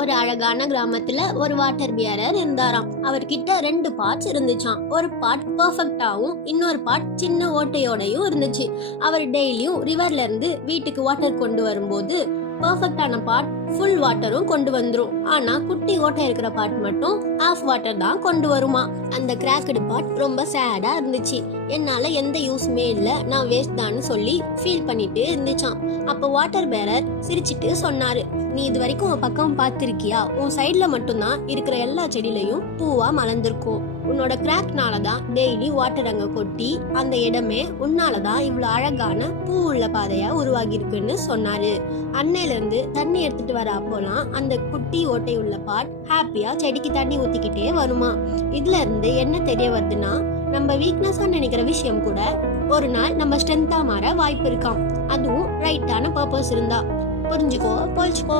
ஒரு அழகான கிராமத்துல ஒரு வாட்டர் பியரர் இருந்தாராம். அவர்கிட்ட 2 பார்ட்ஸ் இருந்துச்சாம். ஒரு பார்ட் பர்ஃபெக்டாவும் இன்னொரு பார்ட் சின்ன ஓட்டையோடையும் இருந்துச்சு. அவர் டெய்லியும் ரிவர்ல இருந்து வீட்டுக்கு வாட்டர் கொண்டு வரும்போது பர்ஃபெக்டான பார்ட் ஃபுல் வாட்டரும் கொண்டு வந்துரும். ஆனா குட்டி ஓட்டை இருக்கிற பார்ட் மட்டும் ஹாஃப் வாட்டர் தான் கொண்டு வருமா. அந்த கிராக்கடு பார்ட் ரொம்ப சேடா இருந்துச்சு. என்னால எந்த யூஸ்மே இல்ல, நான் வேஸ்ட் தான் சொல்லி ஃபீல் பண்ணிட்டு இருந்துச்சான். அப்போ வாட்டர் பேரர் சிரிச்சிட்டு சொன்னாரு, நீ இது வரைக்கும் உன் பக்கம் பார்த்திருக்கியா? உன் சைட்ல மட்டும்தான் இருக்கிற எல்லா செடியிலையும் பூவா மலர்ந்திருக்கும். உன்னோட கிராக்னாலதான் டெய்லி வாட்டர் அங்க கொட்டி அந்த இடமே உன்னாலதான் இவ்வளவு அழகான பூ உள்ள பாதையா உருவாகி இருக்குன்னு சொன்னாரு. அன்னையில இருந்து தண்ணி எடுத்துட்டு வர அப்போலாம் அந்த குட்டி ஓட்டை உள்ள பாட் ஹாப்பியா செடிக்கு தண்ணி ஊத்திக்கிட்டே வருமா. இதுல இருந்து என்ன தெரிய வருதுன்னா, நம்ம வீக்னஸா நினைக்கிற விஷயம் கூட ஒரு நாள் நம்ம ஸ்ட்ரென்த்தா மாற வாய்ப்பு இருக்காம். அதுவும் ரைட்டான பர்பஸ் இருந்தா. புரிஞ்சுக்கோ, போய்ச்சுக்கோ.